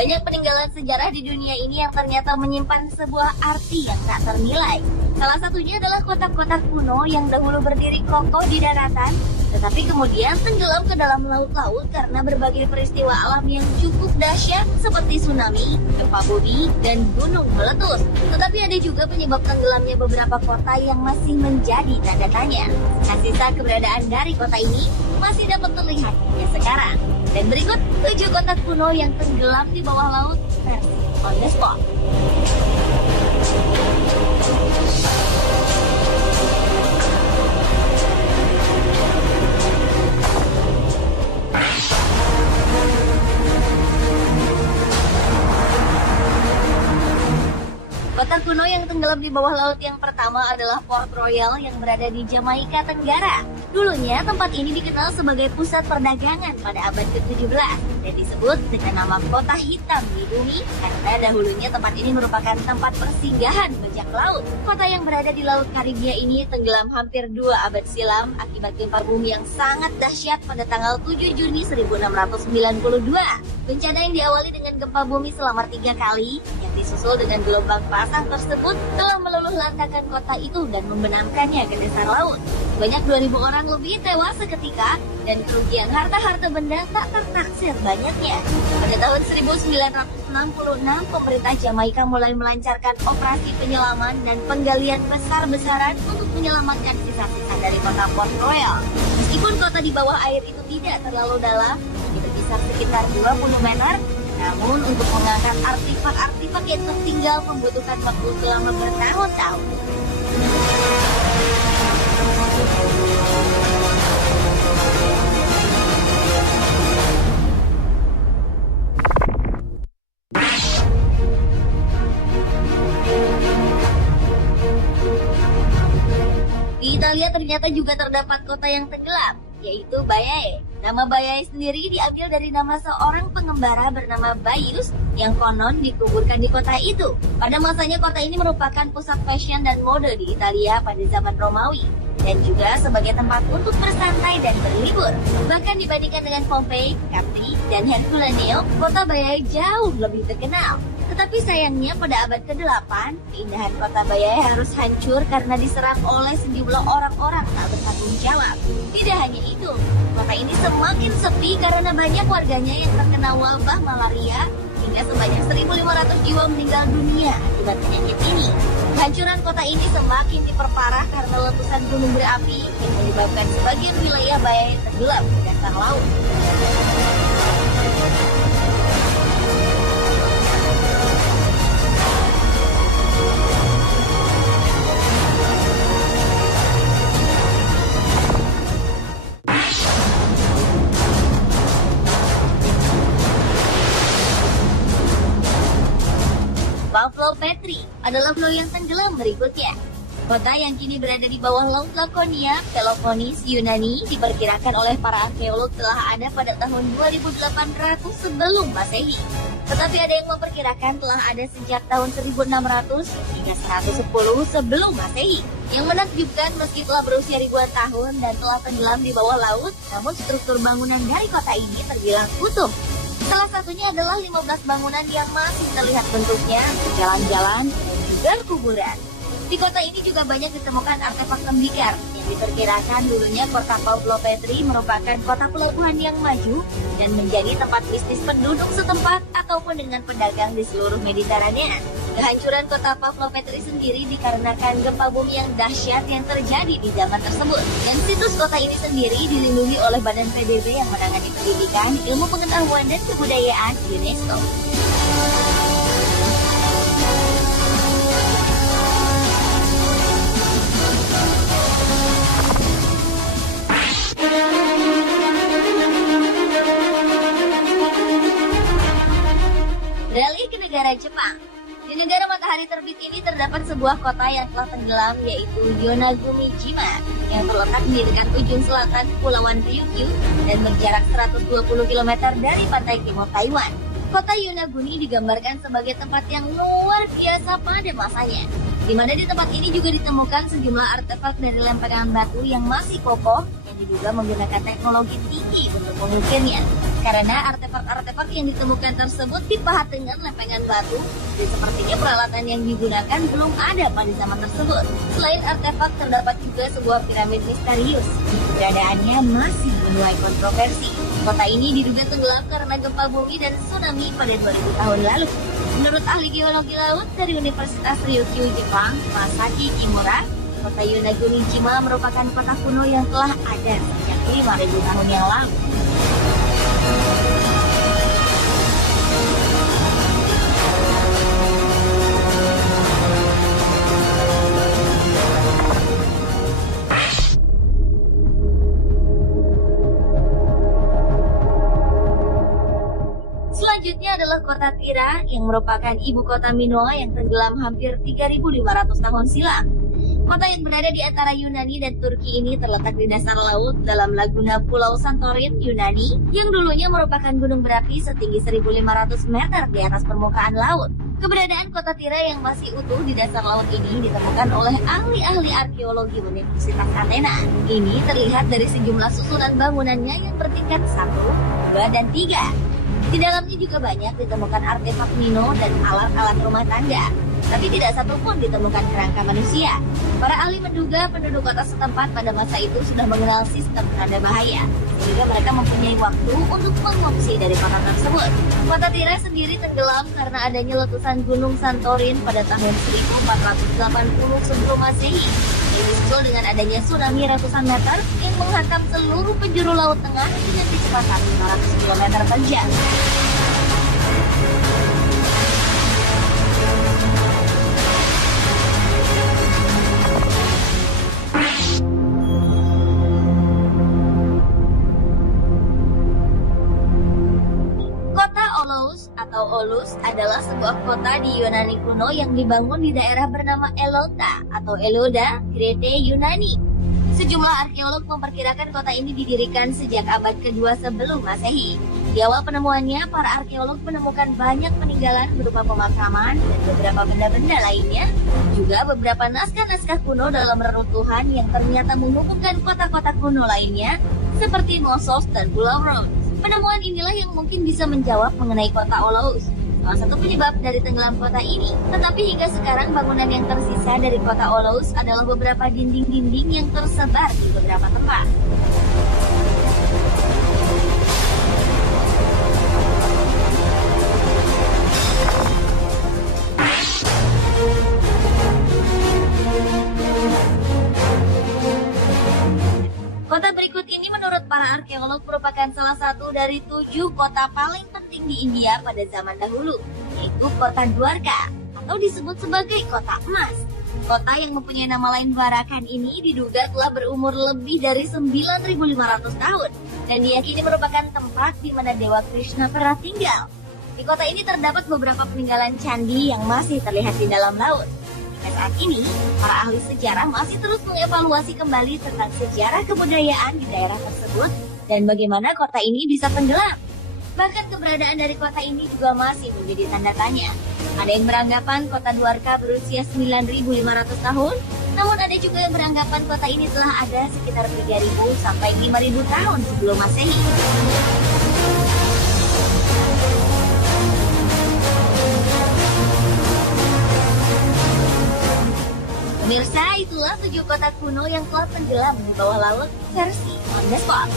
Banyak peninggalan sejarah di dunia ini yang ternyata menyimpan sebuah arti yang tak ternilai. Salah satunya adalah kotak-kotak kuno yang dahulu berdiri kokoh di daratan, tetapi kemudian tenggelam ke dalam laut-laut karena berbagai peristiwa alam yang cukup dahsyat seperti tsunami, gempa bumi, dan gunung meletus. Tetapi ada juga penyebab tenggelamnya beberapa kota yang masih menjadi tanda tanya. Nah, sisa keberadaan dari kota ini masih dapat terlihat hingga sekarang. Dan berikut 7 kotak kuno yang tenggelam di bawah laut versi on the spot. Kota kuno yang tenggelam di bawah laut yang pertama adalah Port Royal yang berada di Jamaika Tenggara. Dulunya tempat ini dikenal sebagai pusat perdagangan pada abad ke-17 dan disebut dengan nama Kota Hitam di Bumi karena dahulunya tempat ini merupakan tempat persinggahan bajak laut. Kota yang berada di Laut Karibia ini tenggelam hampir 2 abad silam akibat gempa bumi yang sangat dahsyat pada tanggal 7 Juni 1692. Bencana yang diawali dengan gempa bumi selama 3 kali yang disusul dengan gelombang pasang tersebut telah meluluh lantakan kota itu dan membenamkannya ke dasar laut. Banyak 2.000 orang lebih tewas seketika dan kerugian harta-harta benda tak tertaksir banyaknya. Pada tahun 1966, pemerintah Jamaika mulai melancarkan operasi penyelaman dan penggalian besar-besaran untuk menyelamatkan sisa-sisa dari kota Port Royal. Meskipun kota di bawah air itu tidak terlalu dalam, berkisar sekitar 20 meter, namun untuk mengangkat artefak-artefak yang tertinggal membutuhkan waktu selama bertahun-tahun. Di Italia ternyata juga terdapat kota yang tenggelam, yaitu Baiae. Nama Baiae sendiri diambil dari nama seorang pengembara bernama Baius yang konon dikuburkan di kota itu. Pada masanya kota ini merupakan pusat fashion dan mode di Italia pada zaman Romawi dan juga sebagai tempat untuk bersantai dan berlibur. Bahkan dibandingkan dengan Pompei, Capri, dan Herculaneum, kota Baiae jauh lebih terkenal. Tetapi sayangnya pada abad ke-8, keindahan kota Baiae harus hancur karena diserang oleh sejumlah orang-orang tak bertanggung jawab. Tidak hanya itu, kota ini semakin sepi karena banyak warganya yang terkena wabah malaria hingga sebanyak 1.500 jiwa meninggal dunia akibat penyakit ini. Hancuran kota ini semakin diperparah karena letusan gunung berapi yang menyebabkan sebagian wilayah Baiae tenggelam ke dasar laut. Pavlo Petri adalah pulau yang tenggelam berikutnya. Kota yang kini berada di bawah laut Lakonia, Peloponnes, Yunani, diperkirakan oleh para arkeolog telah ada pada tahun 2800 sebelum Masehi. Tetapi ada yang memperkirakan telah ada sejak tahun 1600 hingga 110 sebelum Masehi. Yang menakjubkan meski telah berusia ribuan tahun dan telah tenggelam di bawah laut, namun struktur bangunan dari kota ini terbilang utuh. Salah satunya adalah 15 bangunan yang masih terlihat bentuknya, jalan-jalan, dan juga kuburan. Di kota ini juga banyak ditemukan artefak tembikar yang diperkirakan dulunya kota Pavlo Petri merupakan kota pelabuhan yang maju dan menjadi tempat bisnis penduduk setempat ataupun dengan pedagang di seluruh Mediterania. Kehancuran kota Pavlo Petri sendiri dikarenakan gempa bumi yang dahsyat yang terjadi di zaman tersebut. Dan situs kota ini sendiri dilindungi oleh Badan PBB yang menangani pendidikan, ilmu pengetahuan, dan kebudayaan UNESCO. Beralih ke negara Jepang. Di negara matahari terbit ini terdapat sebuah kota yang telah tenggelam, yaitu Yonaguni-jima, yang terletak di dekat ujung selatan Kepulauan Ryukyu dan berjarak 120 km dari pantai timur Taiwan. Kota Yonaguni digambarkan sebagai tempat yang luar biasa pada masanya, di mana di tempat ini juga ditemukan sejumlah artefak dari lempengan batu yang masih kokoh yang diduga menggunakan teknologi tinggi untuk mengukirnya. Karena artefak-artefak yang ditemukan tersebut dipahat dengan lempengan batu, dan sepertinya peralatan yang digunakan belum ada pada zaman tersebut. Selain artefak, terdapat juga sebuah piramid misterius. Keberadaannya masih menuai kontroversi. Kota ini diduga tenggelam karena gempa bumi dan tsunami pada 2000 tahun lalu. Menurut ahli geologi laut dari Universitas Ryukyu, Jepang, Masaki Kimura, kota Yonaguni-jima merupakan kota kuno yang telah ada sejak 5.000 tahun yang lalu. Selanjutnya adalah kota Tira yang merupakan ibu kota Minoa yang tenggelam hampir 3.500 tahun silam. Kota yang berada di antara Yunani dan Turki ini terletak di dasar laut dalam laguna Pulau Santorin, Yunani, yang dulunya merupakan gunung berapi setinggi 1.500 meter di atas permukaan laut. Keberadaan kota Tira yang masih utuh di dasar laut ini ditemukan oleh ahli-ahli arkeologi Universitas Athena. Ini terlihat dari sejumlah susunan bangunannya yang bertingkat 1, 2, dan 3. Di dalamnya juga banyak ditemukan artefak Mino dan alat-alat rumah tangga. Tapi tidak satu pun ditemukan kerangka manusia. Para ahli menduga penduduk kota setempat pada masa itu sudah mengenal sistem tanda bahaya, sehingga mereka mempunyai waktu untuk mengungsi dari kota tersebut. Kota Tira sendiri tenggelam karena adanya letusan Gunung Santorin pada tahun 1480 sebelum Masehi, yang disusul dengan adanya tsunami ratusan meter yang menghantam seluruh penjuru Laut Tengah dengan kecepatan 500 km per jam. Atau Olus adalah sebuah kota di Yunani kuno yang dibangun di daerah bernama Elota atau Eloda, Krete, Yunani. Sejumlah arkeolog memperkirakan kota ini didirikan sejak abad kedua sebelum Masehi. Di awal penemuannya, para arkeolog menemukan banyak peninggalan berupa pemakaman dan beberapa benda-benda lainnya, juga beberapa naskah-naskah kuno dalam reruntuhan yang ternyata menghubungkan kota-kota kuno lainnya seperti Knossos dan Pulau Rhodes. Penemuan inilah yang mungkin bisa menjawab mengenai kota Olous, salah satu penyebab dari tenggelam kota ini. Tetapi hingga sekarang bangunan yang tersisa dari kota Olous adalah beberapa dinding-dinding yang tersebar di beberapa tempat. Kota berikut ini menurut para arkeolog merupakan salah satu dari 7 kota paling penting di India pada zaman dahulu, yaitu kota Dwarka, atau disebut sebagai kota emas. Kota yang mempunyai nama lain Dwarakan ini diduga telah berumur lebih dari 9.500 tahun, dan diyakini merupakan tempat di mana Dewa Krishna pernah tinggal. Di kota ini terdapat beberapa peninggalan candi yang masih terlihat di dalam laut. Dan saat ini, para ahli sejarah masih terus mengevaluasi kembali tentang sejarah kebudayaan di daerah tersebut dan bagaimana kota ini bisa tenggelam. Bahkan keberadaan dari kota ini juga masih menjadi tanda tanya. Ada yang beranggapan kota Dwarka berusia 9.500 tahun, namun ada juga yang beranggapan kota ini telah ada sekitar 3.000 sampai 5.000 tahun sebelum Masehi. Pemirsa, itulah 7 kota kuno yang telah tenggelam di bawah laut versi On The Spot.